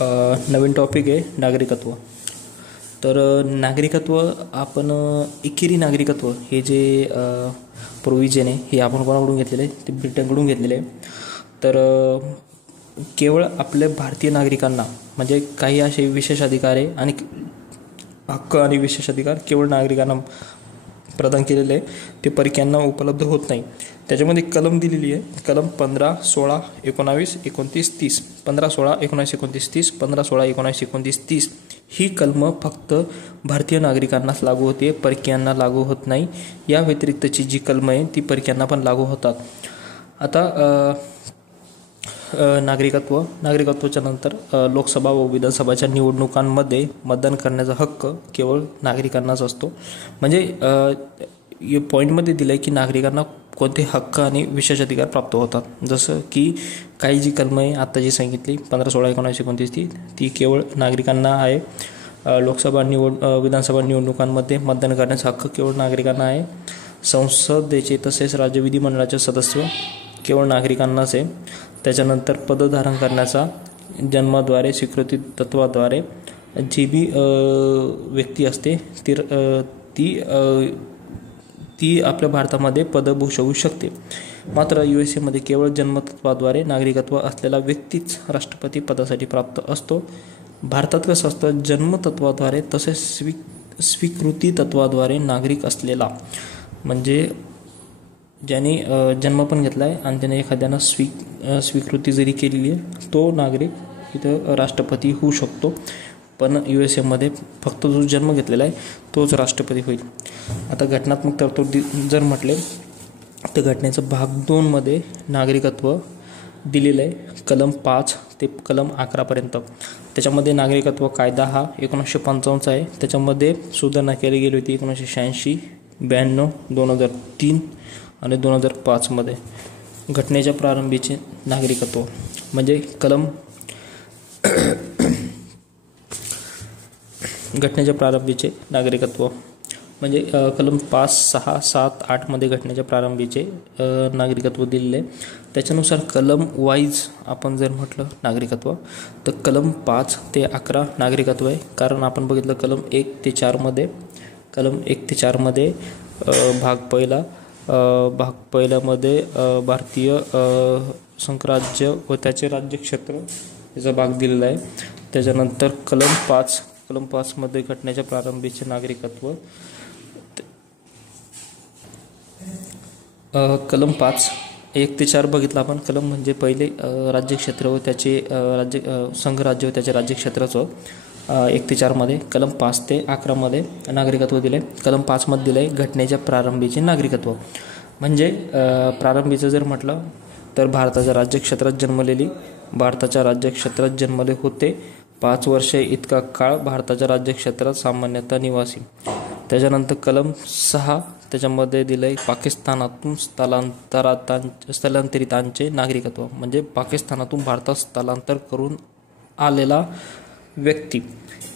नवीन topic आहे नागरिकत्व. तर नागरिकत्व आपण एकेरी नागरिकत्व हे जे प्रोव्हिजन आहे हे आपण कोणाकडून घेतलेलं आहे, ते ब्रिटनकडून घेतलेले आहे. तर केवळ आपल्या भारतीय नागरिकांना म्हणजे काही असे विशेष अधिकार आहे आणि हक्क आणि विशेष अधिकार केवळ नागरिकांना प्रदान केलेले आहे, ते परक्यांना उपलब्ध होत नाही. त्याच्यामध्ये कलम दिलेली आहे, कलम 15, 16, 19, 29, 30. 15, 16, 19, 29, 30. 15, 16, 19, 29, 30 ही कलमं फक्त भारतीय नागरिकांनाच लागू होते, परकीयांना लागू होत नाही. या व्यतिरिक्तची जी कलमं आहे ती परक्यांना पण लागू होतात. आता नागरिकत्वाच्या नंतर लोकसभा व विधानसभाच्या निवडणुकांमध्ये मतदान करण्याचा हक्क केवळ नागरिकांनाच असतो. म्हणजे पॉईंटमध्ये दिलं आहे की नागरिकांना कोणते हक्क आणि विशेष अधिकार प्राप्त होतात. जसं की काही जी कलमं आहे आत्ता जी सांगितली 15, 16, 19, 29 ती केवळ नागरिकांना आहे. विधानसभा निवडणुकांमध्ये मतदान करण्याचा हक्क केवळ नागरिकांना आहे. संसदेचे तसेच राज्य विधिमंडळाचे सदस्य केवळ नागरिकांनाच आहे. त्याच्यानंतर पदधारण करण्याचा जन्माद्वारे स्वीकृती तत्वाद्वारे जी बी व्यक्ती असते ती आपल्या भारतामध्ये पद भूषवू शकते. मात्र USA केवळ जन्मतत्वाद्वारे नागरिकत्व असलेला व्यक्तीच राष्ट्रपती पदासाठी प्राप्त असतो. भारतात कसं असतं, जन्मतत्वाद्वारे तसेच स्वीकृती तत्वाद्वारे नागरिक असलेला म्हणजे ज्याने जन्म पण घेतला आहे आणि त्याने एखाद्यानं स्वीकृती जरी केलेली आहे तो नागरिक इथं राष्ट्रपती होऊ शकतो. पण USA फक्त जो जन्म घेतलेला आहे तोच राष्ट्रपती होईल. आता घटनात्मक तरतूद जर म्हटले तर घटनेचं भाग 2 नागरिकत्व दिलेलं आहे, कलम 5 ते कलम 11 त्याच्यामध्ये नागरिकत्व कायदा हा 1955 आहे. त्याच्यामध्ये सुधारणा केली गेली होती 1986, 92, 2003 आणि 2005 घटनेच्या प्रारंभीचे नागरिकत्व म्हणजे घटनेच्या प्रारंभीचे नागरिकत्व म्हणजे कलम 5, 6, 7, 8 घटनेच्या प्रारंभीचे नागरिकत्व दिलेले. त्याच्यानुसार कलम वाईज आपण जर म्हटलं नागरिकत्व तर कलम 5 ते 11 नागरिकत्व आहे. कारण आपण बघितलं कलम 1 ते 4 मध्ये भाग पहिल्यामध्ये भारतीय संघराज्य व त्याचे राज्यक्षेत्र याचा भाग दिलेला आहे. त्याच्यानंतर कलम 5 मध्ये घटनेच्या प्रारंभीचे नागरिकत्व कलम 5 1 ते 4 बघितलं आपण. कलम म्हणजे पहिले राज्यक्षेत्र व त्याचे संघराज्य व त्याचे राज्यक्षेत्राचं 1 ते 4 कलम 5 ते 11 नागरिकत्व दिले. कलम 5 दिलं आहे घटनेच्या प्रारंभीचे नागरिकत्व म्हणजे प्रारंभीचं जर म्हटलं तर भारताच्या राज्यक्षेत्रात जन्मले होते, 5 वर्षे इतका काळ भारताच्या राज्यक्षेत्रात सामान्यतः निवासी. त्याच्यानंतर कलम 6 त्याच्यामध्ये दिलं आहे पाकिस्तानातून स्थलांतरितांचे नागरिकत्व म्हणजे पाकिस्तानातून भारतात स्थलांतर करून आलेला व्यक्ती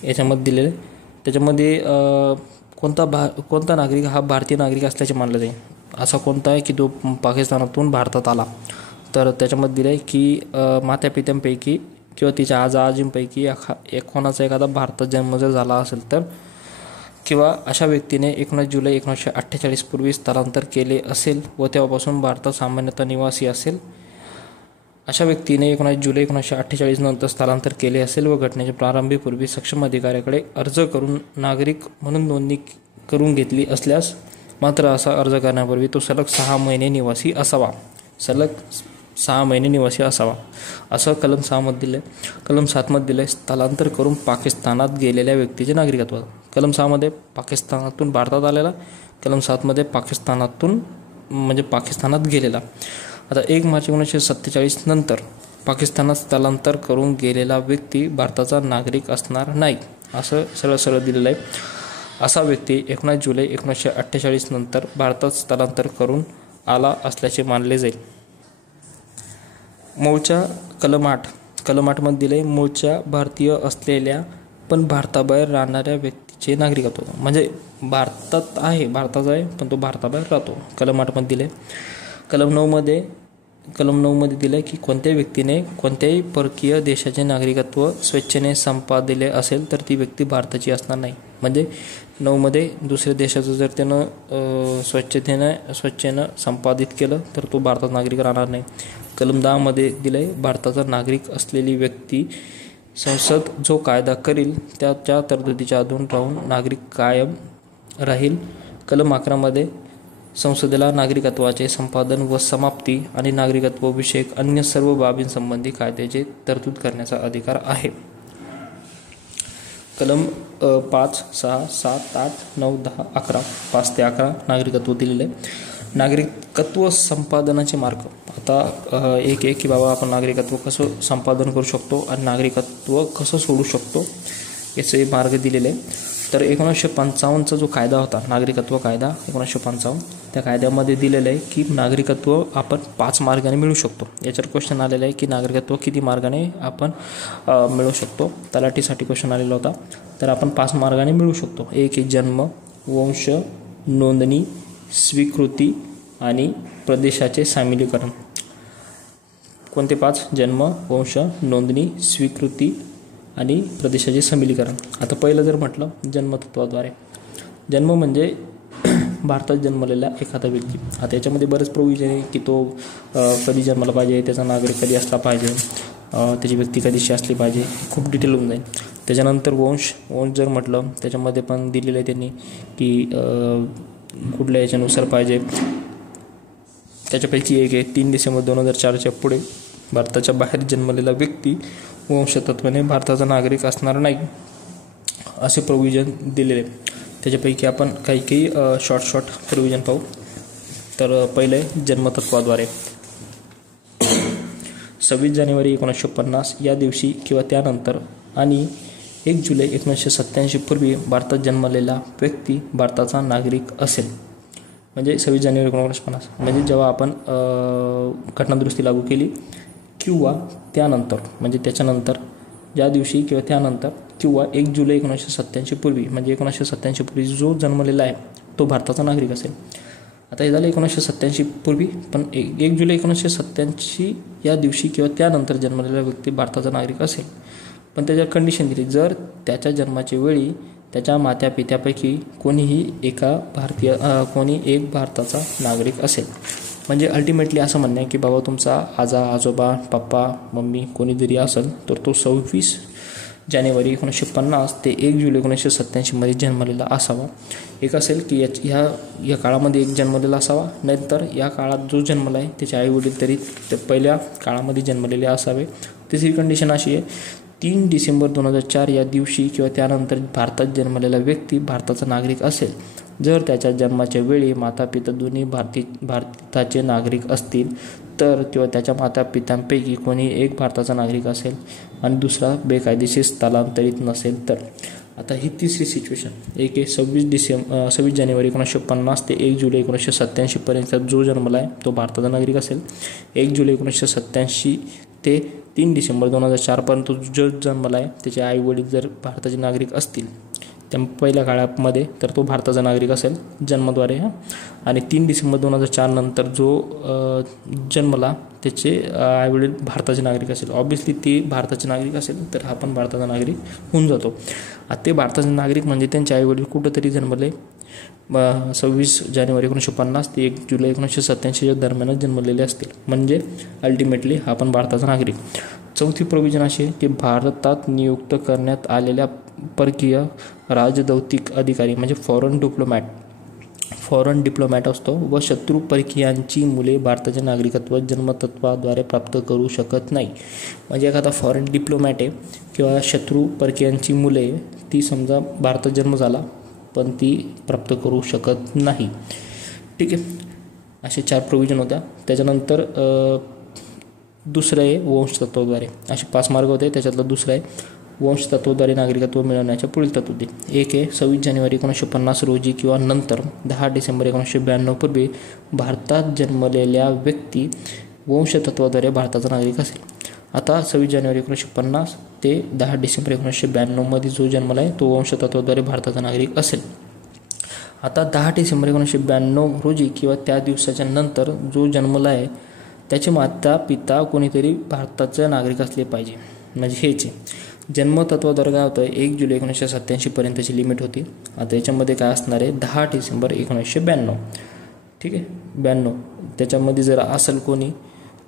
याच्यामध्ये दिलेले. त्याच्यामध्ये कोणता नागरिक हा भारतीय नागरिक असल्याचे मानलं जाईल. असा कोणता आहे की तो पाकिस्तानातून भारतात आला तर त्याच्यामध्ये दिलं आहे की मातापित्यांपैकी किंवा तिच्या आजींपैकी कोणाचा एखादा भारतात जन्म जर झाला असेल तर किंवा अशा व्यक्तीने 19 जुलै 1948 पूर्वी स्थलांतर केले असेल व तेव्हापासून भारतात सामान्यतः निवासी असेल. अशा व्यक्तीने 19 जुलै 1948 नंतर स्थलांतर केले असेल व घटनेच्या प्रारंभीपूर्वी सक्षम अधिकाऱ्याकडे अर्ज करून नागरिक म्हणून नोंदणी करून घेतली असल्यास मात्र असा अर्ज करण्यापूर्वी तो सलग 6 महिने निवासी असावा असं कलम 6 दिलं. कलम 7 दिलं स्थलांतर करून पाकिस्तानात गेलेल्या व्यक्तीचे नागरिकत्व. कलम 6 पाकिस्तानातून भारतात आलेला, कलम 7 पाकिस्तानातून म्हणजे पाकिस्तानात गेलेला. आता 1 मार्च 1947 नंतर पाकिस्तानात स्थलांतर करून गेलेला व्यक्ती भारताचा नागरिक असणार नाही असं सरळ दिलेलं आहे. असा व्यक्ती 19 जुलै 1948 नंतर भारतात स्थलांतर करून आला असल्याचे मानले जाईल. मूळच्या कलम 8 दिले मूळच्या भारतीय असलेल्या पण भारताबाहेर राहणाऱ्या व्यक्तीचे नागरिकत्व म्हणजे भारताचा आहे पण तो भारताबाहेर राहतो. कलम 8 दिले. कलम 9 कलम 9 मध्ये दिलं आहे की कोणत्याही व्यक्तीने कोणत्याही परकीय देशाचे नागरिकत्व स्वेच्छेने संपादिले असेल तर ती व्यक्ती भारताची असणार नाही. म्हणजे 9 मध्ये दुसऱ्या देशाचं जर त्यानं स्वेच्छेनं संपादित केलं तर तो भारतात नागरिक राहणार नाही. कलम 10 मध्ये दिलं आहे भारताचा नागरिक असलेली व्यक्ती संसद जो कायदा करील त्या तरतुदीच्या अधून राहून नागरिक कायम राहील. कलम 11 मध्ये संसदेला नागरिकत्वाचे संपादन व समाप्ती आणि नागरिकत्वविषयक अन्य सर्व बाबींसंबंधी कायद्याचे तरतूद करण्याचा अधिकार आहे. कलम 5, 6, 7, 8, 9, 10, 11 5 ते 11 नागरिकत्व दिलेले आहे. नागरिकत्व संपादनाचे मार्ग आता एक की बाबा आपण नागरिकत्व कसं संपादन करू शकतो आणि नागरिकत्व कसं सोडू शकतो याचे मार्ग दिलेले आहे. तर 1955चा जो कायदा होता नागरिकत्व कायदा 1955 त्या कायद्यामध्ये दिलेलं आहे की नागरिकत्व आपण 5 मार्गाने मिळू शकतो. याच्यावर क्वेश्चन आलेला आहे की नागरिकत्व किती मार्गाने आपण मिळू शकतो. तलाठीसाठी क्वेश्चन आलेला होता. तर आपण 5 मार्गाने मिळू शकतो. एक जन्म, वंश, नोंदणी, स्वीकृती आणि प्रदेशाचे सामीलीकरण. कोणते 5? जन्म, वंश, नोंदणी, स्वीकृती आणि प्रदेशाचे सामीलीकरण. आता पहिलं जर म्हटलं जन्मतत्वाद्वारे, जन्म म्हणजे भारतात जन्मलेला एखादा व्यक्ती. आता याच्यामध्ये बरेच प्रोव्हिजन आहे की तो कधी जन्माला पाहिजे, त्याचा नागरिक कधी असला पाहिजे, त्याची व्यक्ती कधीशी असली पाहिजे, खूप डिटेल होऊन जाईल. त्याच्यानंतर वंश जर म्हटलं त्याच्यामध्ये पण दिलेलं आहे त्यांनी की कुठल्या याच्यानुसार पाहिजे. त्याच्यापैकी एक आहे 3 डिसेंबर 2004च्या पुढे भारताच्या बाहेर जन्मलेला व्यक्ती वंशतत्वाने भारताचा नागरिक असणार नाही असे प्रोव्हिजन दिलेले. त्याच्यापैकी आपण काही शॉर्ट प्रोव्हिजन पाहू. तर पहिले जन्मतत्वाद्वारे 26 जानेवारी 1950 या दिवशी किंवा त्यानंतर आणि 1 जुलै 1987 पूर्वी भारतात जन्मलेला व्यक्ती भारताचा नागरिक असेल. म्हणजे 26 जानेवारी 1950 म्हणजे जेव्हा आपण घटनादुरुस्ती लागू केली किंवा त्यानंतर म्हणजे त्याच्यानंतर ज्या दिवशी किंवा त्यानंतर किंवा 1 जुलै 1987 पूर्वी म्हणजे 1987 पूर्वी जो जन्मलेला आहे तो भारताचा नागरिक असेल. आता हे झालं 1987 पूर्वी, पण 1 जुलै 1987 या दिवशी किंवा त्यानंतर जन्मलेला व्यक्ती भारताचा नागरिक असेल. पण त्याच्यावर कंडिशन दिली, जर त्याच्या जन्माच्या वेळी त्याच्या मातापित्यापैकी कोणी एक भारताचा नागरिक असेल. म्हणजे अल्टिमेटली असं म्हणणं आहे की बाबा तुमचा आजोबा, पप्पा, मम्मी कोणी जरी असेल तर तो 26 जानेवारी 1950 ते 1 जुलै 1987 मध्ये जन्मलेला असावा. एक असेल की या काळामध्ये एक जन्मलेला असावा, नाहीतर या काळात जो जन्मला आहे त्याचे आईवडील तरी पहिल्या काळामध्ये जन्मलेले असावे. तिसरी कंडिशन अशी आहे 3 डिसेंबर 2004 या दिवशी किंवा त्यानंतर भारतात जन्मलेला व्यक्ती भारताचा नागरिक असेल जर त्याच्या जन्माच्या वेळी मातापिता दोन्ही भारताचे नागरिक असतील तर किंवा त्याच्या मातापित्यांपैकी कोणी एक भारताचा नागरिक असेल आणि दुसरा बेकायदेशीर स्थलांतरित नसेल तर. आता ही तिसरी सिच्युएशन एक आहे 26 जानेवारी 1950 ते 1 जुलै 1987 पर्यंत जो जन्मला आहे तो भारताचा नागरिक असेल. 1 जुलै 1987 ते 3 डिसेंबर 2004 पर्यंत जो जन्मला आहे त्याचे आई वडील जर भारताचे नागरिक असतील त्या पहिल्या काळामध्ये तर तो भारताचा नागरिक असेल जन्माद्वारे. आणि 3 डिसेंबर 2004 नंतर जो जन्मला त्याचे आईवडील भारताचे नागरिक असेल, ऑब्व्हियसली ते भारताचे नागरिक असेल तर हा पण भारताचा नागरिक होऊन जातो. आता ते भारताचे नागरिक म्हणजे त्यांचे आईवडील कुठंतरी जन्मले 26 जानेवारी 1950 ते 1 जुलै 1987 दरम्यानच जन्मलेले असतील, म्हणजे अल्टिमेटली हा पण भारताचा नागरिक. चौथी प्रोव्हिजन अशी आहे की भारतात नियुक्त करण्यात आलेल्या परकीय राजदौतिक अधिकारी म्हणजे फॉरेन डिप्लोमॅट असतो व शत्रू परकीयांची मुले भारताचे नागरिकत्व जन्मतत्वाद्वारे प्राप्त करू शकत नाही. म्हणजे एखादा फॉरेन डिप्लोमॅट आहे किंवा शत्रू परकीयांची मुले ती समजा भारतात जन्म झाला पण ती प्राप्त करू शकत नाही. ठीक आहे, असे 4 प्रोव्हिजन होत्या. त्याच्यानंतर दुसरं आहे वंशतत्वाद्वारे. असे 5 मार्ग होते, त्याच्यातलं दुसरं आहे वंशतत्वाद्वारे नागरिकत्व मिळवण्याच्या पुढील तरतुदी. एक आहे 26 जानेवारी 1950 रोजी किंवा नंतर 10 डिसेंबर 1992 पूर्वी भारतात जन्मलेल्या व्यक्ती वंशतत्वाद्वारे भारताचा नागरिक असेल. आता 26 जानेवारी 1950 ते 10 डिसेंबर 1992 मध्ये जो जन्मला आहे तो वंशतत्वाद्वारे भारताचा नागरिक असेल. आता 10 डिसेंबर 1992 रोजी किंवा त्या दिवसाच्या नंतर जो जन्मला आहे त्याचे माता पिता कोणीतरी भारताचे नागरिक असले पाहिजे. म्हणजे हेच आहे. जन्मतत्वाद्वारे काय होतं, 1 जुलै 1987 पर्यंतची लिमिट होती. आता याच्यामध्ये काय असणार आहे, 10 डिसेंबर 1992. ठीक आहे, 92. त्याच्यामध्ये जर असेल कोणी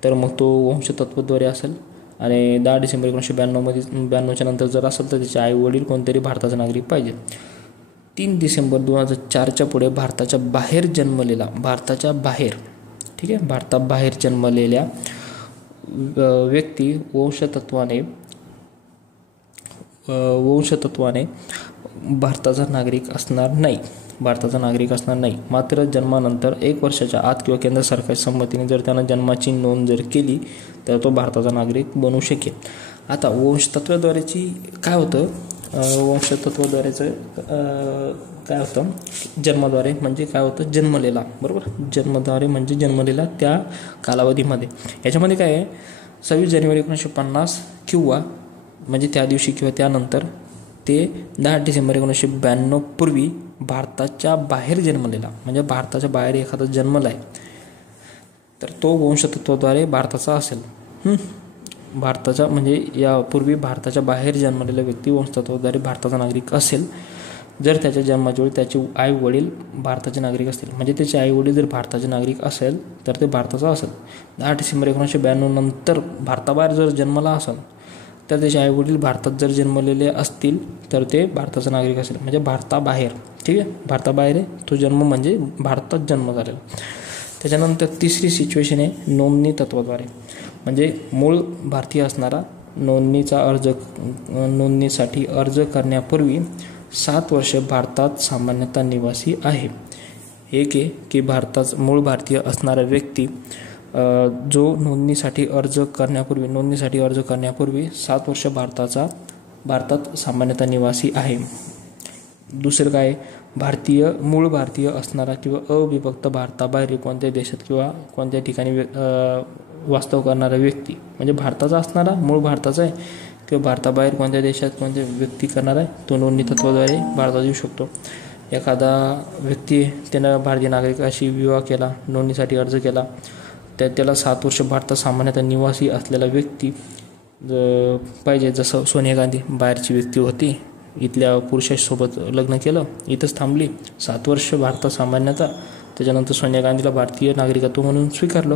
तर मग तो वंशतत्वाद्वारे असेल. आणि 10 डिसेंबर 1992 92च्या नंतर जर असेल तर त्याचे आई वडील कोणतरी भारताचा नागरिक पाहिजे. 3 डिसेंबर 2004च्या पुढे भारताच्या बाहेर जन्मलेला, भारताच्या बाहेर, ठीक आहे, भारताबाहेर जन्मलेल्या व्यक्ती वंशतत्वाने भारताचा नागरिक असणार नाही. मात्र जन्मानंतर 1 वर्षाच्या आत किंवा केंद्र सरकारच्या संमतीने जर त्यानं जन्माची नोंद जर केली तर तो भारताचा नागरिक बनू शकेल. आता वंशतत्वाद्वारेची काय होतं, वंशतत्वाद्वारेचं काय होतं, जन्माद्वारे म्हणजे काय होतं, जन्मलेला, बरोबर. जन्मद्वारे म्हणजे जन्मलेला त्या कालावधीमध्ये. याच्यामध्ये काय आहे, 26 जानेवारी 1950 किंवा म्हणजे त्या दिवशी किंवा त्यानंतर ते 10 डिसेंबर 1992 पूर्वी भारताच्या बाहेर जन्मलेला, म्हणजे भारताच्या बाहेर एखादा जन्मला आहे तर तो वंशतत्वाद्वारे भारताचा असेल. भारताच्या म्हणजे यापूर्वी भारताच्या बाहेर जन्मलेला व्यक्ती वंशतत्वाद्वारे भारताचा नागरिक असेल जर त्याच्या जन्माच्या वेळी त्याचे आई वडील भारताचे नागरिक असतील. म्हणजे त्याचे आई वडील जर भारताचे नागरिक असेल तर ते भारताचा असेल. 10 डिसेंबर 1992 नंतर भारताबाहेर जर जन्मला असेल तर त्याचे आई वडील भारतात जर जन्मलेले असतील तर ते भारताचा नागरिक असेल. म्हणजे भारताबाहेर, ठीक आहे, भारताबाहेर आहे तो जन्म म्हणजे भारतात जन्म झालेला. त्याच्यानंतर तिसरी सिच्युएशन आहे नोंदणी तत्वाद्वारे. म्हणजे मूळ भारतीय असणारा नोंदणीसाठी अर्ज करण्यापूर्वी 7 वर्ष भारतात सामान्यतः निवासी आहे. एक आहे की मूळ भारतीय असणारा व्यक्ती जो नोंदणीसाठी अर्ज करण्यापूर्वी 7 वर्ष भारतात सामान्यतः निवासी आहे. दुसरं काय, मूळ भारतीय असणारा किंवा अविभक्त भारताबाहेर कोणत्याही देशात किंवा कोणत्या ठिकाणी वास्तव करणारा व्यक्ती, म्हणजे भारताचा असणारा, मूळ भारताचा आहे किंवा भारताबाहेर कोणत्या देशात कोणत्या व्यक्ती करणार आहे तो नोंदणी तत्वाद्वारे भारतात येऊ शकतो. एखादा व्यक्ती त्यानं भारतीय नागरिकाशी विवाह केला, नोंदणीसाठी अर्ज केला, त्याला 7 वर्ष भारतात सामान्यतः निवासी असलेला व्यक्ती पाहिजे. जसं सोनिया गांधी बाहेरची व्यक्ती होती, इथल्या पुरुषासोबत लग्न केलं, इथंच थांबली, 7 वर्ष भारतात सामान्यतः. त्याच्यानंतर सोनिया गांधीला भारतीय नागरिकत्व म्हणून स्वीकारलं.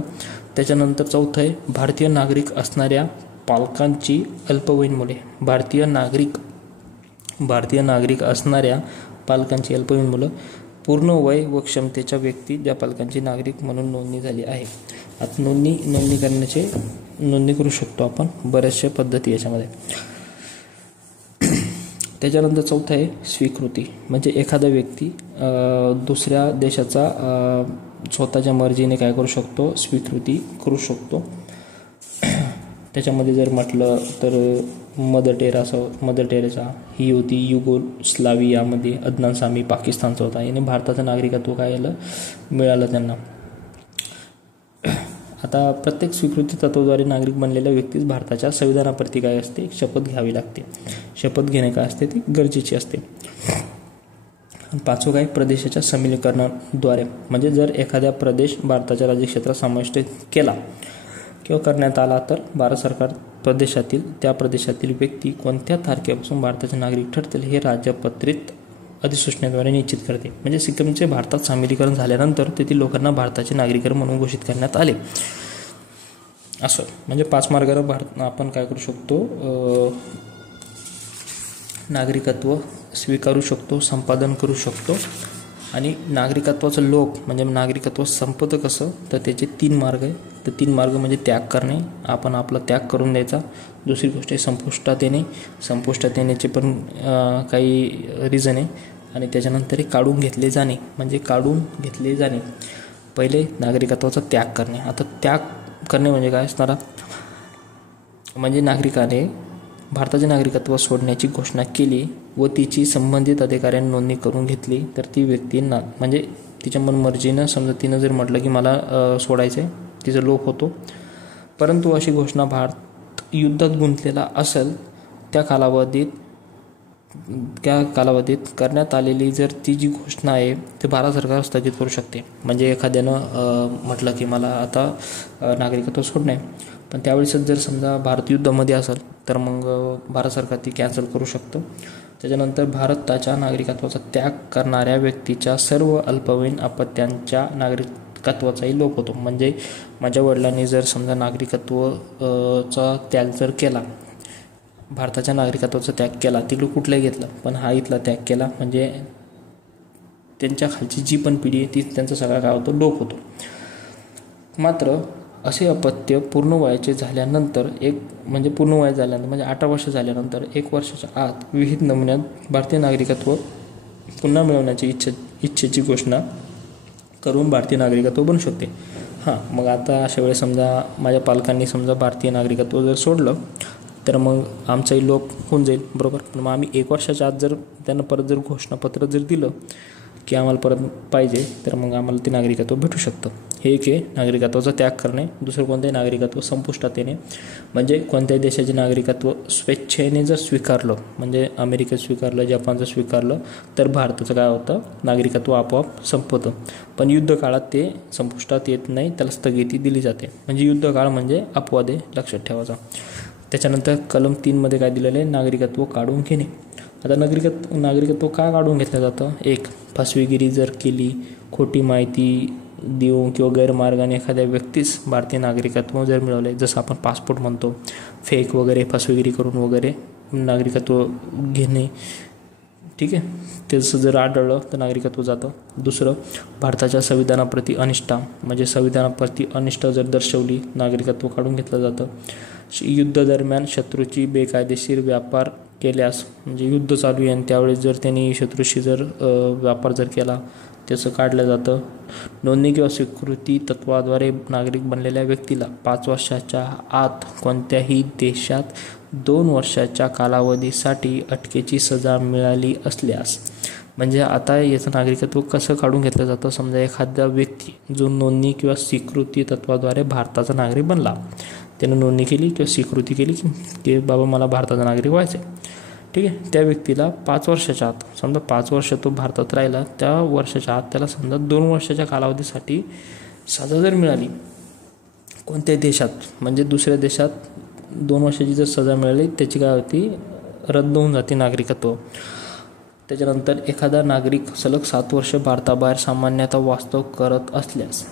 त्याच्यानंतर चौथं आहे भारतीय नागरिक असणाऱ्या पालकांची अल्पवयीन मुले. भारतीय नागरिक असणाऱ्या पालकांची अल्पवयीन मुलं, पूर्ण वय व क्षमतेच्या व्यक्ती ज्या पालकांची नागरिक म्हणून नोंदणी झाली आहे. आता नोंदणी करू शकतो आपण, बऱ्याचशा पद्धती याच्यामध्ये. त्याच्यानंतर चौथं आहे स्वीकृती. म्हणजे एखादा व्यक्ती दुसऱ्या देशाचा स्वतःच्या मर्जीने काय करू शकतो, स्वीकृती करू शकतो. त्याच्यामध्ये जर म्हटलं तर मदर टेरेसा ही होती युगोस्लावियामध्ये, अदनान सामी पाकिस्तानचा होता, याने भारताचं नागरिकत्व मिळालं त्यांना. आता प्रत्येक स्वीकृती तत्वाद्वारे नागरिक बनलेल्या व्यक्तीस भारताच्या संविधानाप्रती काय असते, शपथ घ्यावी लागते. शपथ घेणे काय असते, ती गरजेची असते. 5वं काय, प्रदेशाच्या समीकरणाद्वारे. म्हणजे जर एखाद्या प्रदेश भारताच्या राज्यक्षेत्रात समाविष्ट केला किंवा करण्यात आला तर भारत सरकार त्या प्रदेशातील व्यक्ती कोणत्या तारखेपासून भारताचे नागरिक ठरतील हे राज्यपत्रित अधिसूचनेद्वारे निश्चित करते. म्हणजे सिक्कीमचे भारतात सामीलीकरण झाल्यानंतर तेथील लोकांना भारताचे नागरिक म्हणून घोषित करण्यात आले. असं म्हणजे 5 मार्गाने आपण काय करू शकतो, नागरिकत्व स्वीकारू शकतो, संपादन करू शकतो. आणि नागरिकत्वाचं म्हणजे नागरिकत्व संपतं कसं, तर त्याचे 3 मार्ग आहे. तर 3 मार्ग म्हणजे त्याग करणे, आपण आपला त्याग करून द्यायचा. दुसरी गोष्ट आहे संपुष्टात येण्याचे पण काही रिझन आहे. आणि त्याच्यानंतर काढून घेतले जाणे. पहिले नागरिकत्वाचा त्याग करणे. आता त्याग करणे म्हणजे काय असणारा, म्हणजे नागरिकाने भारताचे नागरिकत्व सोडण्याची घोषणा केली व तिची संबंधित अधिकाऱ्यांनी नोंदणी करून घेतली तर ती व्यक्ती म्हणजे तिच्या मनमर्जीनं, समजा तिनं जर म्हटलं की मला सोडायचं आहे, तिचा लोप होतो. परंतु अशी घोषणा भारत युद्धात गुंतलेला असेल त्या कालावधीत त्या कालावधीत करण्यात आलेली जर ती जी घोषणा आहे ते भारत सरकार स्थगित करू शकते. म्हणजे एखाद्यानं म्हटलं की मला आता नागरिकत्व सोडणं आहे, पण त्यावेळेस जर समजा भारत युद्धामध्ये असेल तर मग भारत सरकार ती कॅन्सल करू शकतं. त्याच्यानंतर भारताच्या नागरिकत्वाचा त्याग करणाऱ्या व्यक्तीच्या सर्व अल्पवयीन अपत्यांच्या नागरिकत्वाचाही लोप होतो. म्हणजे माझ्या वडिलांनी जर समजा नागरिकत्वाचा त्याग जर केला, भारताच्या नागरिकत्वाचा त्याग केला, तिकडे कुठलाही घेतलं, पण हा इथला त्याग केला, म्हणजे त्यांच्या खालची जी पण पिढी आहे ती त्यांचा सगळा काय होतो, लोप होतो. मात्र असे अपत्य पूर्ण वयाचे झाल्यानंतर पूर्ण वय झाल्यानंतर म्हणजे 18 वर्ष झाल्यानंतर 1 वर्षाच्या आत विहित नमुन्यात भारतीय नागरिकत्व पुन्हा मिळवण्याची इच्छेची घोषणा करून भारतीय नागरिकत्व बनू शकते. मग आता अशा वेळेस समजा माझ्या पालकांनी समजा भारतीय नागरिकत्व जर सोडलं तर मग आमचाही लोप होऊन जाईल, बरोबर. पण मग आम्ही 1 वर्षाच्या आत जर त्यांना परत जर घोषणापत्र जर दिलं की आम्हाला परत पाहिजे, तर मग आम्हाला ते नागरिकत्व भेटू शकतं. हे एक आहे नागरिकत्वाचा त्याग करणे. दुसरं कोणत्याही नागरिकत्व संपुष्टात येणे, म्हणजे कोणत्याही देशाचे नागरिकत्व स्वेच्छेने जर स्वीकारलं, म्हणजे अमेरिकेत स्वीकारलं, जपानचं स्वीकारलं, तर भारताचं काय होतं, नागरिकत्व आपोआप संपतं. पण युद्धकाळात ते संपुष्टात येत नाही, त्याला स्थगिती दिली जाते. म्हणजे युद्धकाळ म्हणजे अपवाद आहे, लक्षात ठेवायचा. त्याच्यानंतर कलम 3 काय दिलेलं आहे, नागरिकत्व काढून घेणे. आता नागरिकत्व का काढून घेतलं जातं? 1, फसवेगिरी जर केली, खोटी माहिती देऊन किंवा गैरमार्गाने एखाद्या व्यक्तीस भारतीय नागरिकत्व जर मिळवले, जसं आपण पासपोर्ट म्हणतो, फेक वगैरे फसवेगिरी करून वगैरे नागरिकत्व घेणे, ठीक आहे, त्याचं जर आढळलं तर नागरिकत्व जातं. दुसरं, भारताच्या संविधानाप्रती अनिष्ठा, म्हणजे संविधानाप्रती अनिष्ठा जर दर्शवली, नागरिकत्व काढून घेतलं जातं. युद्ध दरम्यान शत्रूची बेकायदेशीर व्यापार केल्यास, म्हणजे युद्ध चालू आहे आणि त्यावेळेस जर त्यांनी शत्रूशी जर व्यापार जर केला, त्याचं काढलं जातं. नोंदणी किंवा स्वीकृती तत्वाद्वारे नागरिक बनलेल्या व्यक्तीला 5 वर्षाच्या आत कोणत्याही देशात 2 वर्षाच्या कालावधीसाठी अटकेची सजा मिळाली असल्यास, म्हणजे आता याचं नागरिकत्व कसं काढून घेतलं जातं, समजा एखादा व्यक्ती जो नोंदणी किंवा स्वीकृती तत्वाद्वारे भारताचा नागरिक बनला, त्यानं नोंदणी केली किंवा स्वीकृती केली की बाबा मला भारताचा नागरिक व्हायचं आहे, ठीक आहे, त्या व्यक्तीला 5 वर्षाच्या आत, समजा 5 वर्ष तो भारतात राहिला, त्या वर्षाच्या आत त्याला समजा 2 वर्षाच्या कालावधीसाठी सजा जर मिळाली कोणत्याही देशात, म्हणजे दुसऱ्या देशात 2 वर्षाची जर सजा मिळाली, त्याची काय होती, रद्द होऊन जाते नागरिकत्व. त्याच्यानंतर एखादा नागरिक सलग 7 वर्ष भारताबाहेर सामान्यतः वास्तव करत असल्यास,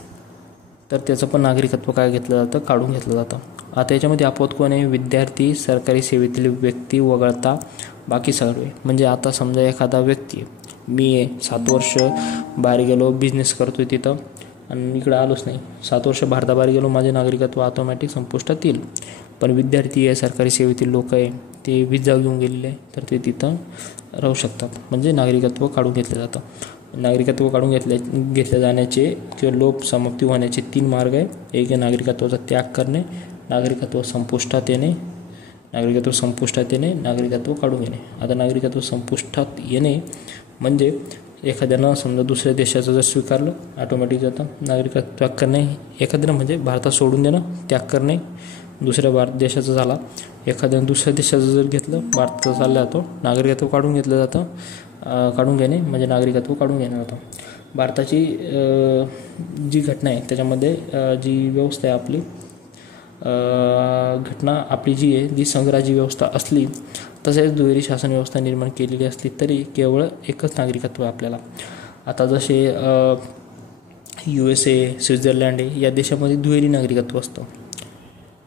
तर त्याचं पण नागरिकत्व काय घेतलं जातं, काढून घेतलं जातं. आता याच्यामध्ये अपवाद कोण आहे, विद्यार्थी, सरकारी सेवेतील व्यक्ती वगळता बाकी सगळे. म्हणजे आता समजा एखादा व्यक्ती, मी आहे 7 वर्ष बाहेर गेलो, बिझनेस करतोय तिथं आणि इकडं आलोच नाही, 7 वर्ष भारताबाहेर गेलो, माझे नागरिकत्व ऑटोमॅटिक संपुष्टात येईल. पण विद्यार्थी आहे, सरकारी सेवेतील लोक आहे, ते विजा घेऊन गेलेले आहे, तर ते तिथं राहू शकतात. म्हणजे नागरिकत्व काढून घेतलं जातं. नागरिकत्व काढून घेतल्या जाण्याचे किंवा लोप समाप्ती होण्याचे 3 मार्ग आहे. एक आहे नागरिकत्वाचा त्याग करणे, नागरिकत्व संपुष्टात येणे, नागरिकत्व काढून घेणे. आता नागरिकत्व संपुष्टात येणे म्हणजे एखाद्यानं समजा दुसऱ्या देशाचं जर स्वीकारलं, ऑटोमॅटिक जातं. नागरिकत्व त्याग करणे, एखाद्यानं म्हणजे भारतात सोडून देणं, त्याग करणे, दुसऱ्या देशाचा झाला. एखाद्यानं दुसऱ्या देशाचं जर घेतलं, भारताचा चालला जातो, नागरिकत्व काढून घेतलं जातं. काढून घेणे म्हणजे नागरिकत्व काढून घेणं होतं. भारताची जी घटना आहे त्याच्यामध्ये जी व्यवस्था आहे आपली, घटना आपली जी आहे, जी संघराज्य व्यवस्था असली, तसेच दुहेरी शासन व्यवस्था निर्माण केलेली असली तरी केवळ एकच नागरिकत्व आहे आपल्याला. आता जसे USA, स्वित्झर्लंड आहे, या देशामध्ये दुहेरी नागरिकत्व असतं.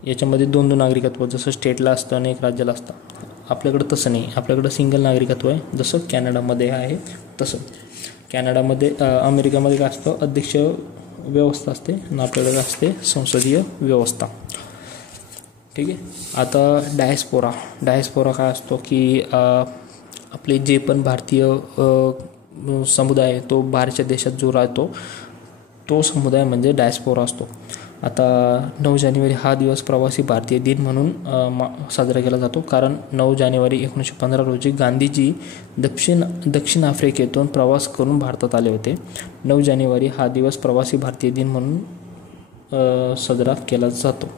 याच्यामध्ये 2 नागरिकत्व, जसं स्टेटला असतं आणि एक राज्याला असतं. आपल्याकडं तसं नाही, आपल्याकडं सिंगल नागरिकत्व आहे, जसं कॅनडामध्ये आहे तसं. कॅनडामध्ये, अमेरिकेमध्ये काय असतं, अध्यक्ष व्यवस्था असते आणि आपल्याकडे असते संसदीय व्यवस्था, ठीक आहे. आता डायस्पोरा काय असतो की आपले जे पण भारतीय समुदाय आहे तो बाहेरच्या देशात जो राहतो तो समुदाय म्हणजे डायस्पोरा असतो. आता 9 जानेवारी हा दिवस प्रवासी भारतीय दिन म्हणून साजरा केला जातो, कारण 9 जानेवारी 1915 रोजी गांधीजी दक्षिण आफ्रिकेतून प्रवास करून भारतात आले होते. 9 जानेवारी हा दिवस प्रवासी भारतीय दिन म्हणून साजरा केला जातो.